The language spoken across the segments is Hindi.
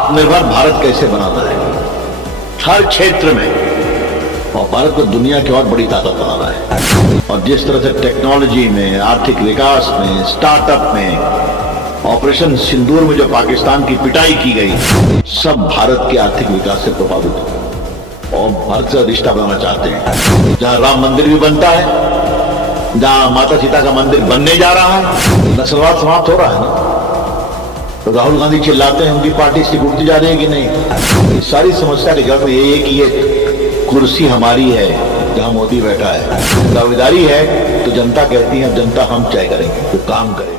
आत्मनिर्भर भारत कैसे बनाना है हर क्षेत्र में, और भारत को दुनिया की और बड़ी ताकत बनाना है। और जिस तरह से टेक्नोलॉजी में, आर्थिक विकास में, स्टार्टअप में, ऑपरेशन सिंदूर में जो पाकिस्तान की पिटाई की गई, सब भारत के आर्थिक विकास से प्रभावित हो और भारत से रिश्ता बनाना चाहते हैं। जहां राम मंदिर भी बनता है, जहां माता सीता का मंदिर बनने जा रहा है, नक्सलवाद समाप्त हो रहा है ना, तो राहुल गांधी चिल्लाते हैं उनकी पार्टी से उठती जा रही है कि नहीं। इस सारी समस्या के जड़ में ये है कि ये कुर्सी हमारी है जहां मोदी बैठा है। दावेदारी है तो जनता कहती है जनता हम तय करेंगे, तो काम करें।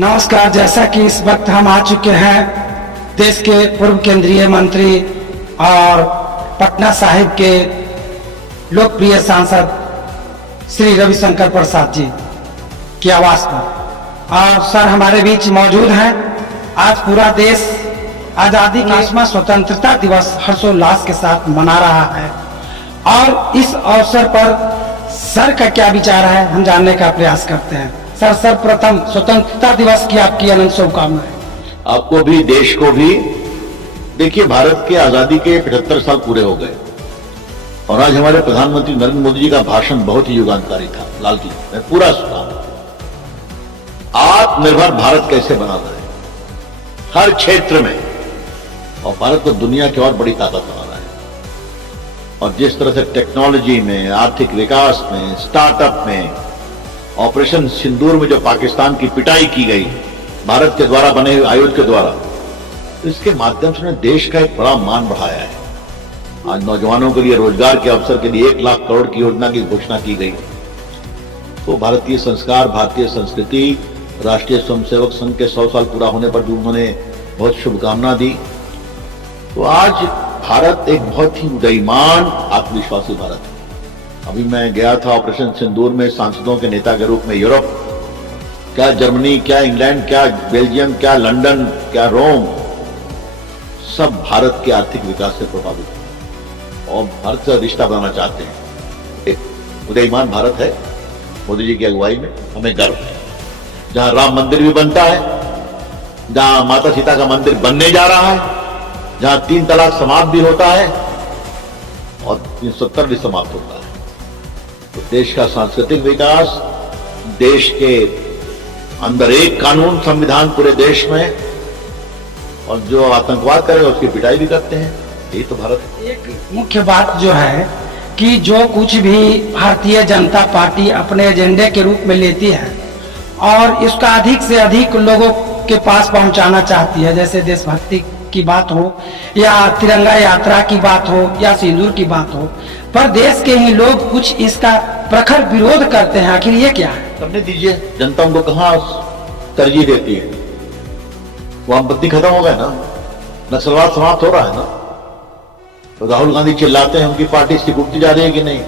नमस्कार। जैसा कि इस वक्त हम आ चुके हैं देश के पूर्व केंद्रीय मंत्री और पटना साहिब के लोकप्रिय सांसद श्री रविशंकर प्रसाद जी की आवास पर, और सर हमारे बीच मौजूद हैं। आज पूरा देश आजादी का 80वां स्वतंत्रता दिवस हर्षोल्लास के साथ मना रहा है, और इस अवसर पर सर का क्या विचार है हम जानने का प्रयास करते हैं। सर, सर्वप्रथम स्वतंत्रता दिवस की आपकी अनंत शुभकामनाएं। आपको भी, देश को भी। देखिए, भारत के आजादी के 75 साल पूरे हो गए और आज हमारे प्रधानमंत्री नरेंद्र मोदी जी का भाषण बहुत ही युगांतकारी था। लाल किले में पूरा सुना, आत्मनिर्भर भारत कैसे बनाना है हर क्षेत्र में, और भारत को दुनिया की और बड़ी ताकत बनाना है। और जिस तरह से टेक्नोलॉजी में, आर्थिक विकास में, स्टार्टअप में, ऑपरेशन सिंदूर में जो पाकिस्तान की पिटाई की गई भारत के द्वारा बने हुए आयुध के द्वारा, तो इसके माध्यम से देश का एक बड़ा मान बढ़ाया है। आज नौजवानों के लिए रोजगार के अवसर के लिए 1 लाख करोड़ की योजना की घोषणा की गई। तो भारतीय संस्कार, भारतीय संस्कृति, राष्ट्रीय स्वयंसेवक संघ के 100 साल पूरा होने पर भी उन्होंने बहुत शुभकामना दी। तो आज भारत एक बहुत ही उदयमान आत्मविश्वासी भारत है। अभी मैं गया था ऑपरेशन सिंदूर में सांसदों के नेता के रूप में यूरोप, क्या जर्मनी, क्या इंग्लैंड, क्या बेल्जियम, क्या लंदन, क्या रोम, सब भारत के आर्थिक विकास से प्रभावित है और भारत से रिश्ता बनाना चाहते हैं। एक उदयमान भारत है मोदी जी की अगुवाई में, हमें गर्व है। जहां राम मंदिर भी बनता है, जहां माता सीता का मंदिर बनने जा रहा है, जहां 3 तलाक समाप्त भी होता है और 370 भी समाप्त होता है। तो देश का सांस्कृतिक विकास, देश के अंदर एक कानून, संविधान पूरे देश में, और जो आतंकवाद करेगा उसकी पिटाई भी करते हैं, यही तो भारत है। एक मुख्य बात जो है कि जो कुछ भी भारतीय जनता पार्टी अपने एजेंडे के रूप में लेती है और इसका अधिक से अधिक लोगों के पास पहुंचाना चाहती है, जैसे देशभक्ति की बात हो या तिरंगा यात्रा की बात हो या सिंदूर की बात हो, पर देश के ही लोग कुछ इसका प्रखर विरोध करते हैं। आखिर ये क्या है? करने दीजिए, जनता उनको कहाँ तरजीह देती है। वामपंथी खत्म हो गए ना, नक्सलवाद समाप्त हो रहा है ना, तो राहुल गांधी चिल्लाते हैं उनकी पार्टी से उठती जा रही है कि नहीं।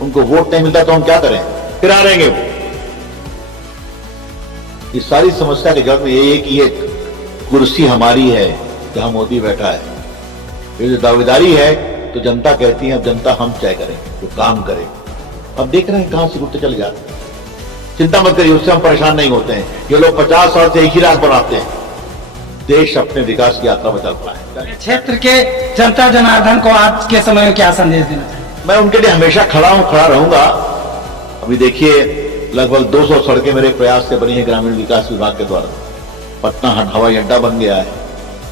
उनको वोट नहीं मिलता तो हम क्या करें, फिर आ रहेंगे वो। इस सारी समस्या के जड़ में ये है कि ये कुर्सी हमारी है जहां मोदी बैठा है। ये जो दावेदारी है तो जनता कहती है अब जनता हम तय करेंगे, तो काम करें। अब देख रहे हैं कहां से उठते चले जाते हैं। चिंता मत करिए, उससे हम परेशान नहीं होते हैं। ये लोग 50 साल से एक ही रात बनाते हैं। देश अपने विकास की यात्रा में चल रहा है। क्षेत्र के जनता जनार्दन को आज के समय में क्या संदेश देना चाहिए? मैं उनके लिए हमेशा खड़ा हूं, खड़ा रहूंगा। अभी देखिए, लगभग 200 सड़कें मेरे प्रयास से बनी है ग्रामीण विकास विभाग के द्वारा। पटना हवाई अड्डा बन गया है,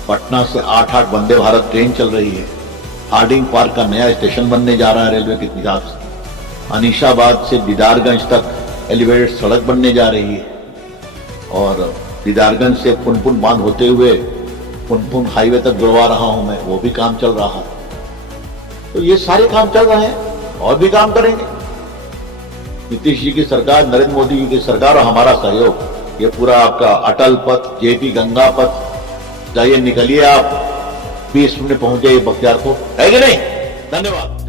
पटना से 8-8 वंदे भारत ट्रेन चल रही है, हार्डिंग पार्क का नया स्टेशन बनने जा रहा है रेलवे के हिसाब से, अनीशाबाद से दीदारगंज तक एलिवेटेड सड़क बनने जा रही है, और दीदारगंज से पुनपुन बांध होते हुए पुनपुन हाईवे तक जुड़वा रहा हूं मैं, वो भी काम चल रहा है। तो ये सारे काम चल रहे हैं और भी काम करेंगे। नीतीश जी की सरकार, नरेंद्र मोदी जी की सरकार और हमारा सहयोग, ये पूरा आपका अटल पथ, जेपी गंगा पथ, जाइए निकलिए आप, 20 मिनट पहुंच जाइए बख्तियारपुर, है कि नहीं? धन्यवाद।